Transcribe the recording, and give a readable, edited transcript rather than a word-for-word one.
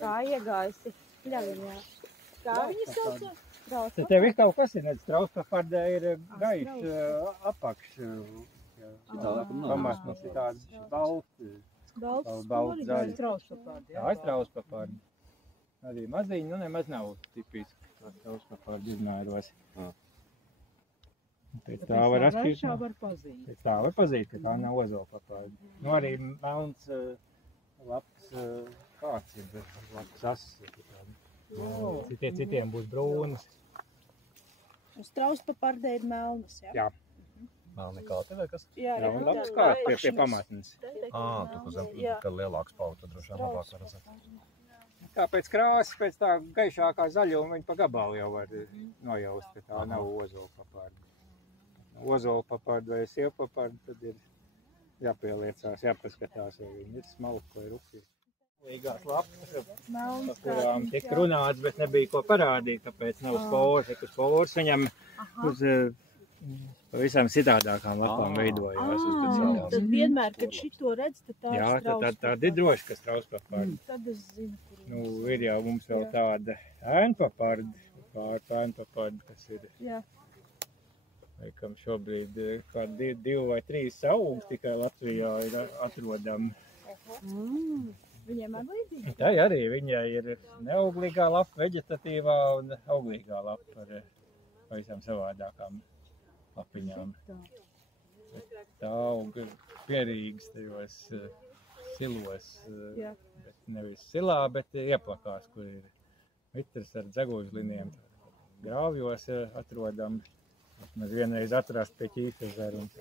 Kā iegājusi pļaviņā. Kā viņi sauca? Tev ir kaut kas, nedz trauspapardē ir gaišs apakš. Pamats mums ir tāds balts zaļs. Jā, trauspapārdi. Arī maziņi, nu nemaz nav tipiski trauspapārdi izmēros. Pēc tā var atšķirt. Pēc tā var pazīt, ka tā nav ozolpapārdi. Nu arī melns lapas kāds ir, lapas asis. Citiem būs brūnas. Uz trauspapardē ir melnas, jā? Jā. Melni kāti vai kas? Jā, labs kāds pie pamatnes. Tu pazem, kad lielāks pauta, tad droši vien labāk var redzēt. Tā pēc krāsas, pēc tā gaišākā zaļuma viņi pa gabalu jau var nojaust, ka tā nav ozolpapārdi. Ozolpapārdi vai sievpapārdi, tad ir jāpieliecās, jāpaskatās, vai viņi ir smalki vai rupji. Līgās lapas, par kurām tik runāts, bet nebija ko parādīt, tāpēc nav sporas, sporas viņam uz pavisam citādākām lapām veidojās. Tad vienmēr, kad šito redz, tad tā ir strauspapārdi. Jā, tad ir droši, ka strauspapārdi. Tad es zinu, kur ir. Nu, ir jau mums vēl tāda ēnpapārdi, ēnpapārdi, kas ir, laikam šobrīd kādi 2 vai 3 augs tikai Latvijā ir atrodami. Viņiem līdzīgi? Tā arī viņai ir neauglīgā lapa, veģetatīvā un auglīgā lapa ar pavisam savādākām lapiņām. Tā aug pierīgas tajos silos, bet nevis silā, bet ieplakās, kur ir mitrs ar dzeguļliniem. Grāvjos atrodam, mēs vienreiz atrast pie Ķīfežera un